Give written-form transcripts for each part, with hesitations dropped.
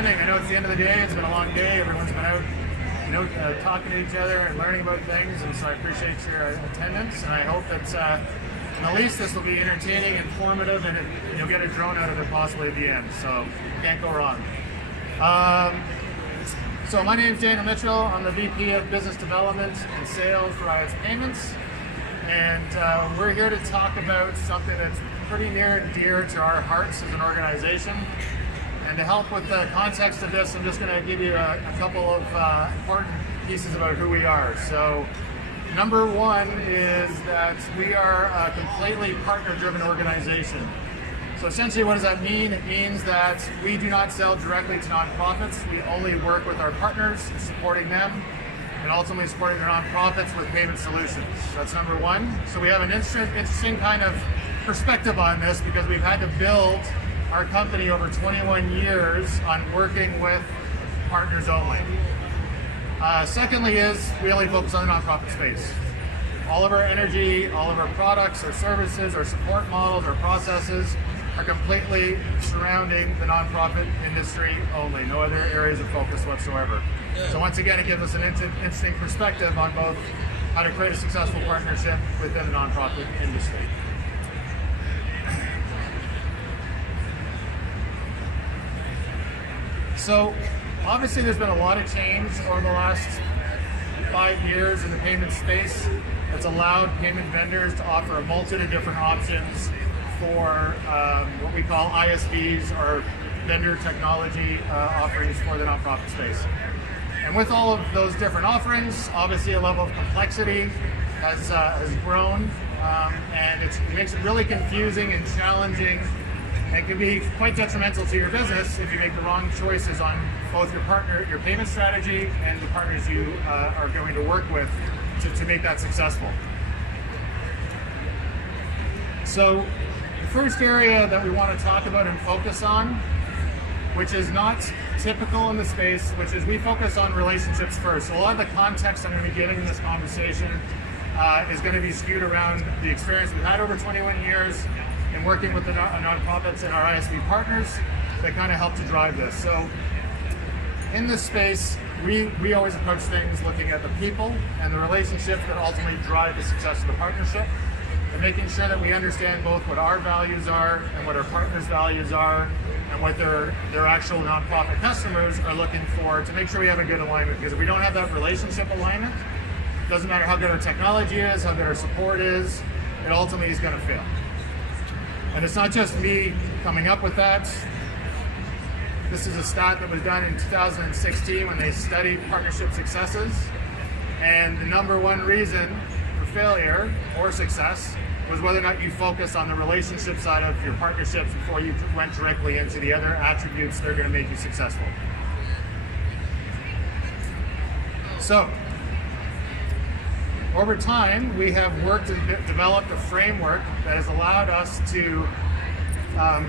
attending. I know it's the end of the day. It's been a long day. Everyone's been out, talking to each other and learning about things, and so I appreciate your attendance. And I hope that, at least, this will be entertaining, informative, and you'll get a drone out of it possibly at the end. So can't go wrong. So my name is Daniel Mitchell. I'm the VP of Business Development and Sales for IS Payments, and we're here to talk about something that's pretty near and dear to our hearts as an organization. And to help with the context of this, I'm just going to give you a couple of important pieces about who we are. So number one is that we are a completely partner-driven organization. So essentially, what does that mean? It means that we do not sell directly to nonprofits. We only work with our partners, supporting them, and ultimately supporting their nonprofits with payment solutions. That's number one. So we have an interesting kind of perspective on this because we've had to build our company over 21 years on working with partners only. Secondly is we only focus on the nonprofit space. All of our energy, all of our products, our services, our support models, our processes are completely surrounding the nonprofit industry only, no other areas of focus whatsoever. So once again, it gives us an interesting perspective on both how to create a successful partnership within the nonprofit industry. So obviously there's been a lot of change over the last 5 years in the payment space that's allowed payment vendors to offer a multitude of different options for what we call ISVs, or vendor technology offerings for the nonprofit space. And with all of those different offerings, obviously a level of complexity has grown, and it makes it really confusing and challenging, and can be quite detrimental to your business if you make the wrong choices on both your payment strategy, and the partners you are going to work with to make that successful. So the first area that we want to talk about and focus on, which is not typical in the space, which is we focus on relationships first. So a lot of the context I'm going to be giving in this conversation is going to be skewed around the experience we've had over 21 years and working with the nonprofits and our ISV partners that kind of help to drive this. So in this space, we always approach things looking at the people and the relationships that ultimately drive the success of the partnership, and making sure that we understand both what our values are and what our partners' values are, and what their actual nonprofit customers are looking for, to make sure we have a good alignment. Because if we don't have that relationship alignment, it doesn't matter how good our technology is, how good our support is, it ultimately is going to fail. And it's not just me coming up with that. This is a stat that was done in 2016 when they studied partnership successes. And the number one reason for failure or success was whether or not you focus on the relationship side of your partnerships before you went directly into the other attributes that are going to make you successful. So, over time, we have worked and developed a framework that has allowed us to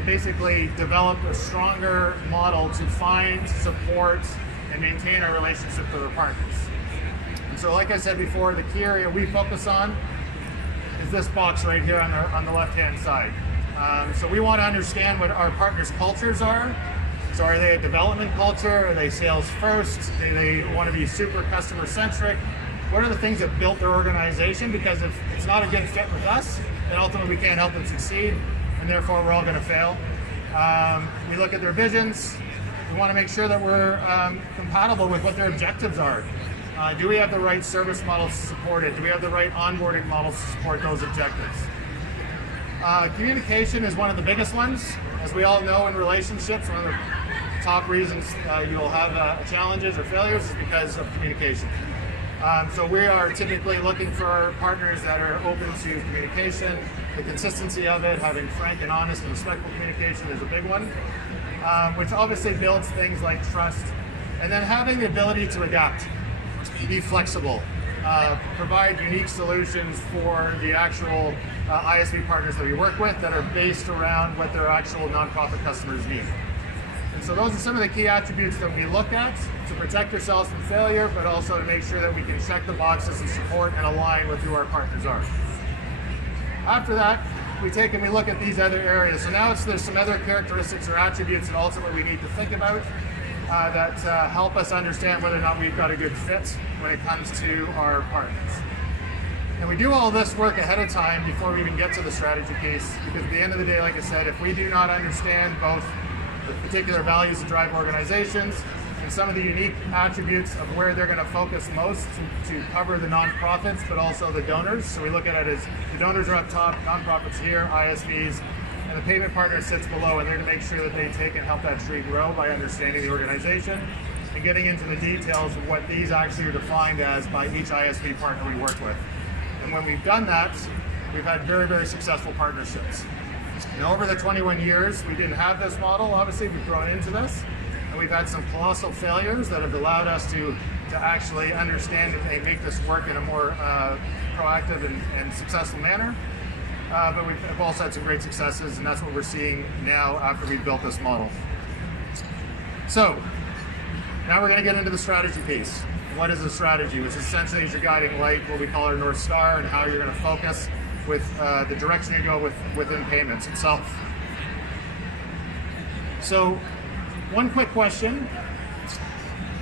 basically develop a stronger model to find, support, and maintain our relationship with our partners. And so, like I said before, the key area we focus on is this box right here on the left-hand side. So we want to understand what our partners' cultures are. So are they a development culture? Are they sales first? Do they want to be super customer-centric? What are the things that built their organization? Because if it's not a good fit with us, then ultimately we can't help them succeed, and therefore we're all going to fail. We look at their visions. We want to make sure that we're compatible with what their objectives are. Do we have the right service models to support it? Do we have the right onboarding models to support those objectives? Communication is one of the biggest ones. As we all know in relationships, one of the top reasons you'll have challenges or failures is because of communication. So we are typically looking for partners that are open to communication, the consistency of it, having frank and honest and respectful communication is a big one, which obviously builds things like trust, and then having the ability to adapt, be flexible, provide unique solutions for the actual ISV partners that we work with that are based around what their actual nonprofit customers need. And so those are some of the key attributes that we look at to protect ourselves from failure, but also to make sure that we can check the boxes and support and align with who our partners are. After that, we take and we look at these other areas. So now there's some other characteristics or attributes that ultimately we need to think about that help us understand whether or not we've got a good fit when it comes to our partners. And we do all this work ahead of time before we even get to the strategy piece, because at the end of the day, like I said, if we do not understand both the particular values that drive organizations and some of the unique attributes of where they're going to focus most to cover the nonprofits, but also the donors. So we look at it as the donors are up top, nonprofits here, ISVs, and the payment partner sits below, and they're going to make sure that they take and help that tree grow by understanding the organization and getting into the details of what these actually are defined as by each ISV partner we work with. And when we've done that, we've had very, very successful partnerships. And over the 21 years, we didn't have this model. Obviously, we've grown into this, and we've had some colossal failures that have allowed us to actually understand and make this work in a more proactive and successful manner. But we've also had some great successes, and that's what we're seeing now after we've built this model. So now we're going to get into the strategy piece. What is a strategy? Which essentially is your guiding light, what we call our North Star, and how you're going to focus with the direction you go within payments itself. So one quick question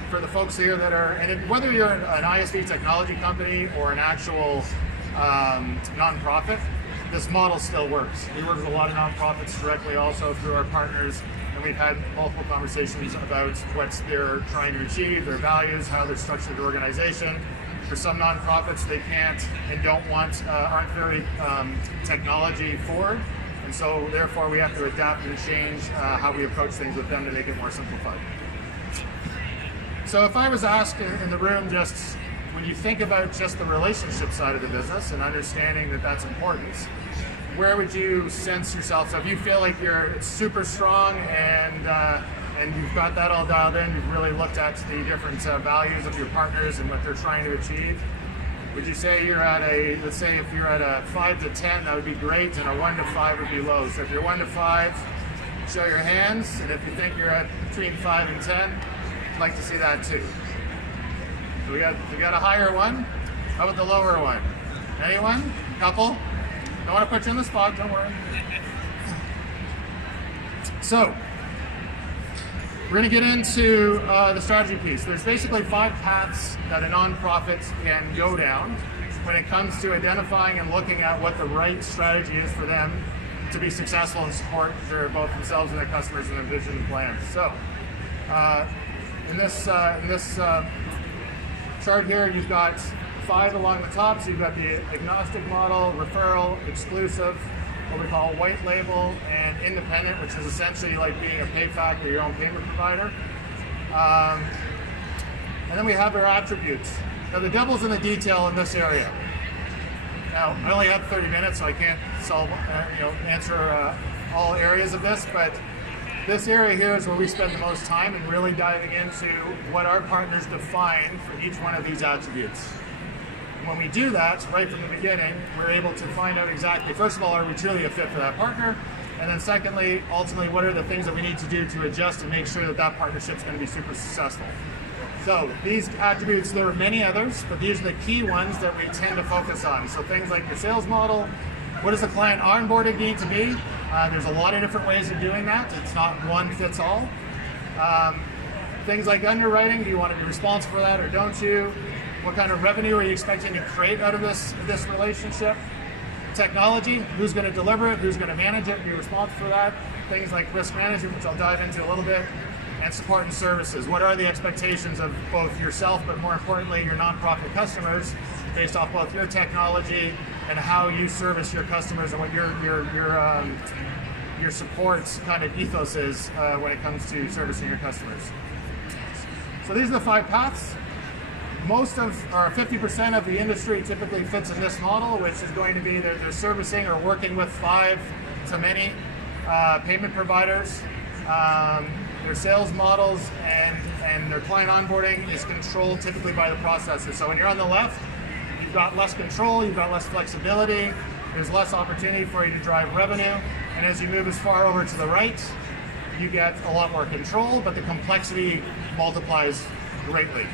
for the folks here that are, and whether you're an ISV technology company or an actual nonprofit, this model still works. We work with a lot of nonprofits directly also through our partners, and we've had multiple conversations about what they're trying to achieve, their values, how they're structured their organization. For some nonprofits, they can't and don't want, aren't very technology forward, and so therefore we have to adapt and change how we approach things with them to make it more simplified. So if I was asked in the room, just when you think about just the relationship side of the business and understanding that that's important, where would you sense yourself? So if you feel like it's super strong and you've got that all dialed in, you've really looked at the different values of your partners and what they're trying to achieve, would you say you're at let's say if you're at a 5 to 10, that would be great, and a 1 to 5 would be low. So if you're 1 to 5, show your hands, and if you think you're at between 5 and 10, I'd like to see that too. So we got a higher one. How about the lower one? Anyone? Couple? Don't want to put you on the spot, don't worry. So, we're going to get into the strategy piece. There's basically 5 paths that a nonprofit can go down when it comes to identifying and looking at what the right strategy is for them to be successful and support both themselves and their customers and their vision and plans. So, in this chart here, you've got 5 along the top. So you've got the agnostic model, referral, exclusive, what we call white label, and independent, which is essentially like being a PayFac or your own payment provider. And then we have our attributes. Now the devil's in the detail in this area. Now I only have 30 minutes, so I can't answer all areas of this, but this area here is where we spend the most time and really diving into what our partners define for each one of these attributes. When we do that, right from the beginning, we're able to find out exactly, first of all, are we truly a fit for that partner? And then secondly, ultimately, what are the things that we need to do to adjust and make sure that that partnership is going to be super successful? So these attributes, there are many others, but these are the key ones that we tend to focus on. So things like the sales model, what does the client onboarding need to be? There's a lot of different ways of doing that. It's not one fits all. Things like underwriting, do you want to be responsible for that or don't you? What kind of revenue are you expecting to create out of this relationship? Technology, who's going to deliver it, who's going to manage it, be responsible for that. Things like risk management, which I'll dive into a little bit, and support and services. What are the expectations of both yourself, but more importantly, your nonprofit customers, based off both your technology and how you service your customers and what your support kind of ethos is when it comes to servicing your customers. So these are the 5 paths. Most of, or 50% of the industry typically fits in this model, which is going to be they're servicing or working with 5 to many payment providers. Their sales models and their client onboarding is controlled typically by the processor. So when you're on the left, you've got less control, you've got less flexibility, there's less opportunity for you to drive revenue, and as you move as far over to the right, you get a lot more control, but the complexity multiplies greatly.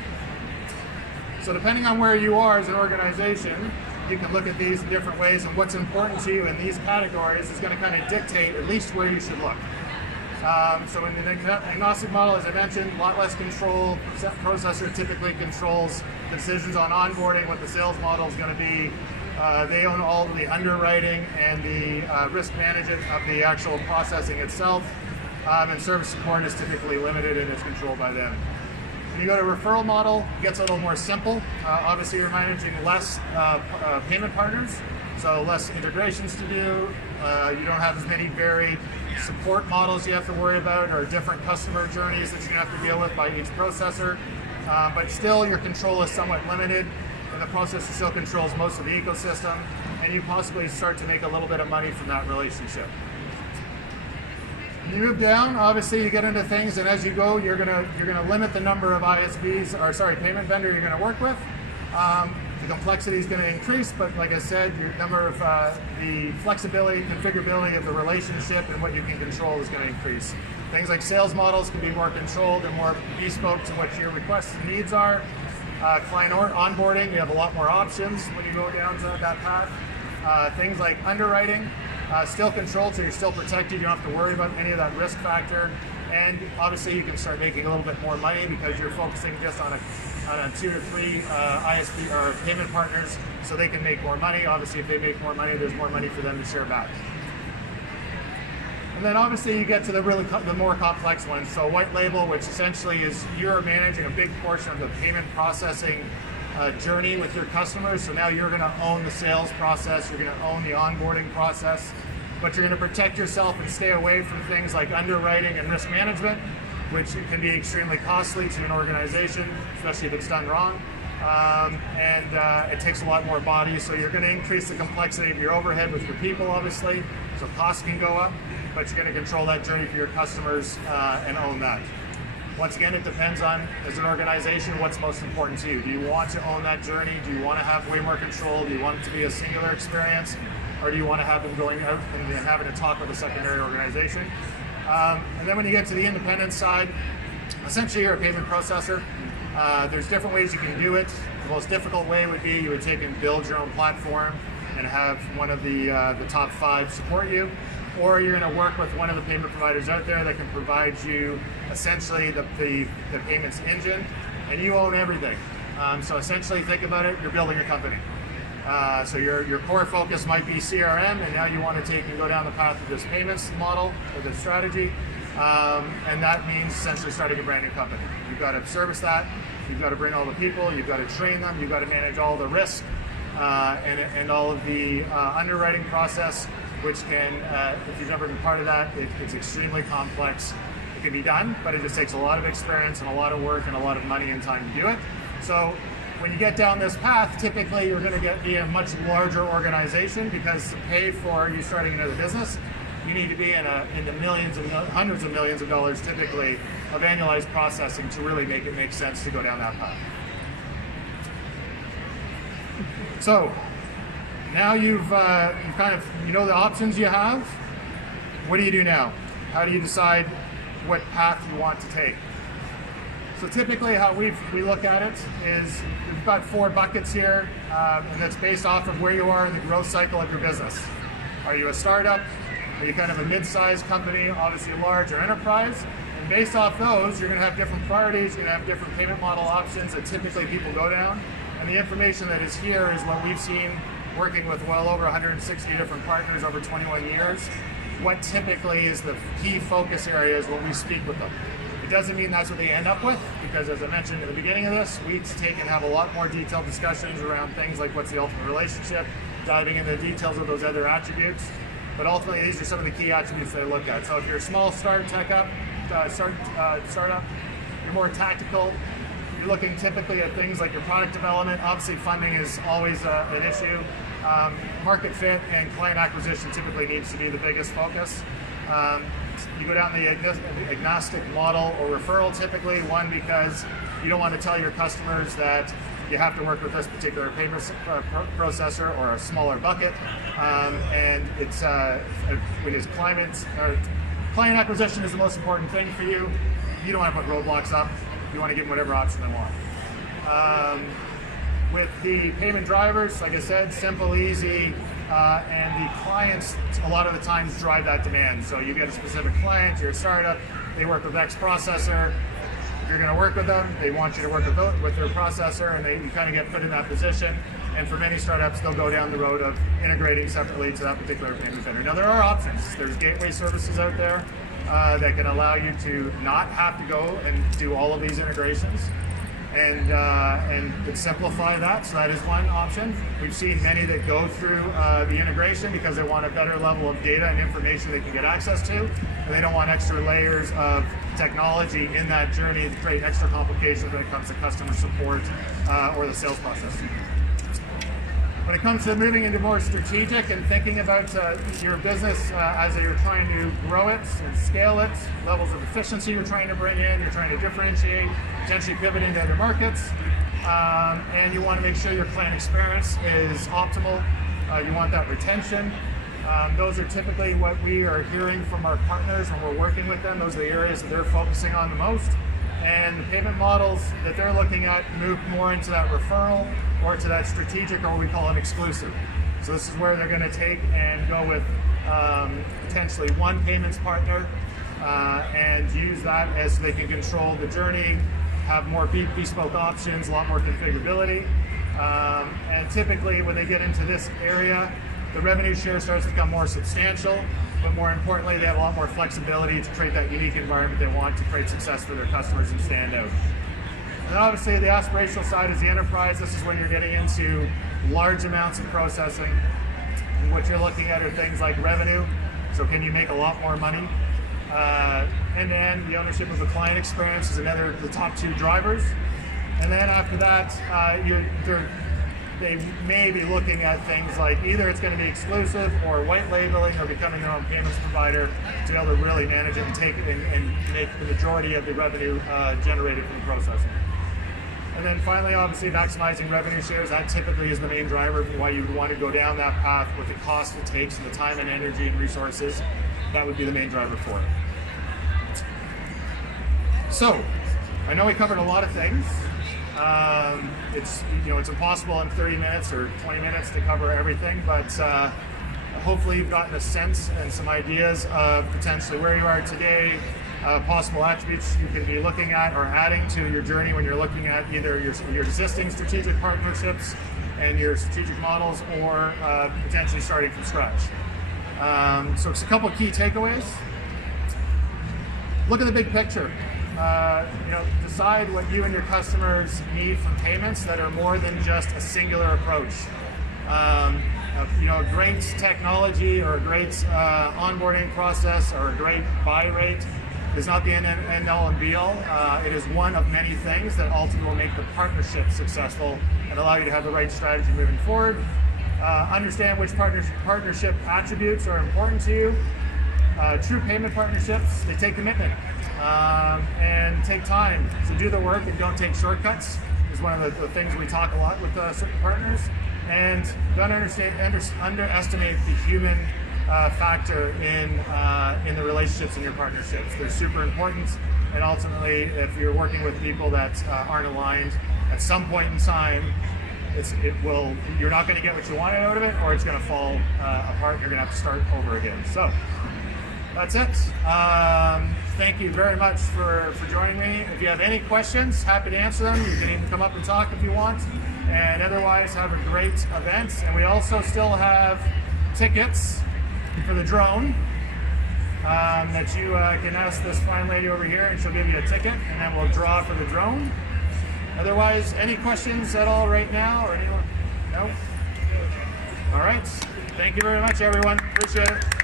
So depending on where you are as an organization, you can look at these in different ways, and what's important to you in these categories is going to kind of dictate at least where you should look. So in the agnostic model, as I mentioned, a lot less control. Processor typically controls the decisions on onboarding, what the sales model is going to be. They own all of the underwriting and the risk management of the actual processing itself. And service support is typically limited and it's controlled by them. When you go to referral model, it gets a little more simple. Obviously, you're managing less payment partners, so less integrations to do. You don't have as many varied support models you have to worry about or different customer journeys that you have to deal with by each processor. But still, your control is somewhat limited, and the processor still controls most of the ecosystem, and you possibly start to make a little bit of money from that relationship. You move down, obviously you get into things, and as you go, you're gonna limit the number of payment vendor you're gonna work with. The complexity is going to increase, but like I said, your number of the flexibility, configurability of the relationship and what you can control is going to increase. Things like sales models can be more controlled and more bespoke to what your requests and needs are. Client onboarding, you have a lot more options when you go down to that path. Things like underwriting, still controlled, so you're still protected. You don't have to worry about any of that risk factor. And obviously you can start making a little bit more money because you're focusing just on 2 to 3 ISP or payment partners, so they can make more money. Obviously, if they make more money, there's more money for them to share back. And then obviously you get to the more complex ones. So white label, which essentially is you're managing a big portion of the payment processing journey with your customers. So now you're going to own the sales process, you're going to own the onboarding process, but you're going to protect yourself and stay away from things like underwriting and risk management, which can be extremely costly to an organization, especially if it's done wrong. It takes a lot more bodies, so you're going to increase the complexity of your overhead with your people, obviously, so costs can go up, but you're going to control that journey for your customers and own that. Once again, it depends on, as an organization, what's most important to you. Do you want to own that journey? Do you want to have way more control? Do you want it to be a singular experience? Or do you want to have them going out and having to talk with a secondary organization? And then when you get to the independent side, essentially you're a payment processor. There's different ways you can do it. The most difficult way would be you would take and build your own platform and have one of the top 5 support you. Or you're going to work with one of the payment providers out there that can provide you essentially the payments engine, and you own everything. So essentially think about it, you're building a company. So your core focus might be CRM, and now you want to take and go down the path of this payments model or this strategy, and that means essentially starting a brand new company. You've got to service that, you've got to bring all the people, you've got to train them, you've got to manage all the risk and all of the underwriting process, which can, if you've never been part of that, it's extremely complex. It can be done, but it just takes a lot of experience and a lot of work and a lot of money and time to do it. So when you get down this path, typically you're going to be a much larger organization, because to pay for you starting another business, you need to be in the millions and hundreds of millions of dollars typically of annualized processing to really make it make sense to go down that path. So now you know the options you have. What do you do now? How do you decide what path you want to take? So typically how we look at it is we've got 4 buckets here, and that's based off of where you are in the growth cycle of your business. Are you a startup? Are you kind of a mid-sized company, obviously large, or enterprise? And based off those, you're going to have different priorities, you're going to have different payment model options that typically people go down. And the information that is here is what we've seen working with well over 160 different partners over 21 years. What typically is the key focus areas when we speak with them. It doesn't mean that's what they end up with, because as I mentioned at the beginning of this, we take and have a lot more detailed discussions around things like what's the ultimate relationship, diving into the details of those other attributes. But ultimately, these are some of the key attributes that I look at. So if you're a small startup, you're more tactical. You're looking typically at things like your product development. Obviously, funding is always an issue. Market fit and client acquisition typically needs to be the biggest focus. You go down the agnostic model or referral typically, one, because you don't want to tell your customers that you have to work with this particular payment processor or a smaller bucket, and it's client acquisition is the most important thing for you. You don't want to put roadblocks up. You want to give them whatever option they want. With the payment drivers, like I said, simple, easy, and the clients a lot of the times drive that demand. So you get a specific client, you're a startup, they work with X processor, you're going to work with them, they want you to work with their processor, and you kind of get put in that position. And for many startups, they'll go down the road of integrating separately to that particular payment vendor. Now, there are options. There's gateway services out there that can allow you to not have to go and do all of these integrations and simplify that. So that is one option. We've seen many that go through the integration because they want a better level of data and information they can get access to, and they don't want extra layers of technology in that journey to create extra complications when it comes to customer support or the sales process. When it comes to moving into more strategic and thinking about your business as you're trying to grow it and scale it, levels of efficiency you're trying to bring in, you're trying to differentiate, potentially pivot into other markets, and you want to make sure your client experience is optimal. You want that retention. Those are typically what we are hearing from our partners when we're working with them. Those are the areas that they're focusing on the most. And the payment models that they're looking at move more into that referral or to that strategic, or what we call an exclusive. So this is where they're going to take and go with potentially one payments partner and use that as they can control the journey, have more bespoke options, a lot more configurability. And typically when they get into this area, the revenue share starts to become more substantial, but more importantly, they have a lot more flexibility to create that unique environment they want to create success for their customers and stand out. And obviously the aspirational side is the enterprise. This is when you're getting into large amounts of processing. And what you're looking at are things like revenue. So can you make a lot more money? End-to-end, the ownership of the client experience is the top two drivers. And then after that, they may be looking at things like either it's going to be exclusive or white labeling or becoming their own payments provider to be able to really manage it and take it and make the majority of the revenue generated from the processing. And then finally, obviously, maximizing revenue shares. That typically is the main driver of why you would want to go down that path with the cost it takes and the time and energy and resources. That would be the main driver for it. So, I know we covered a lot of things. It's impossible in 30 minutes or 20 minutes to cover everything, but hopefully you've gotten a sense and some ideas of potentially where you are today, possible attributes you can be looking at or adding to your journey when you're looking at either your existing strategic partnerships and your strategic models, or potentially starting from scratch. So it's a couple of key takeaways. Look at the big picture. Decide what you and your customers need from payments that are more than just a singular approach. A great technology or a great onboarding process or a great buy rate is not the end all and be all. It is one of many things that ultimately will make the partnership successful and allow you to have the right strategy moving forward. Understand which partnership attributes are important to you. True payment partnerships, they take commitment and take time. So do the work and don't take shortcuts is one of the things we talk a lot with certain partners. And don't underestimate the human factor in the relationships in your partnerships. They're super important, and ultimately, if you're working with people that aren't aligned, at some point in time, you're not going to get what you wanted out of it, or it's going to fall apart and you're going to have to start over again. So that's it. Thank you very much for joining me. If you have any questions, happy to answer them. You can even come up and talk if you want. And otherwise, have a great event. And we also still have tickets for the drone that you can ask this fine lady over here, and she'll give you a ticket, and then we'll draw for the drone. Otherwise, any questions at all right now, or anyone? No? All right. Thank you very much, everyone. Appreciate it.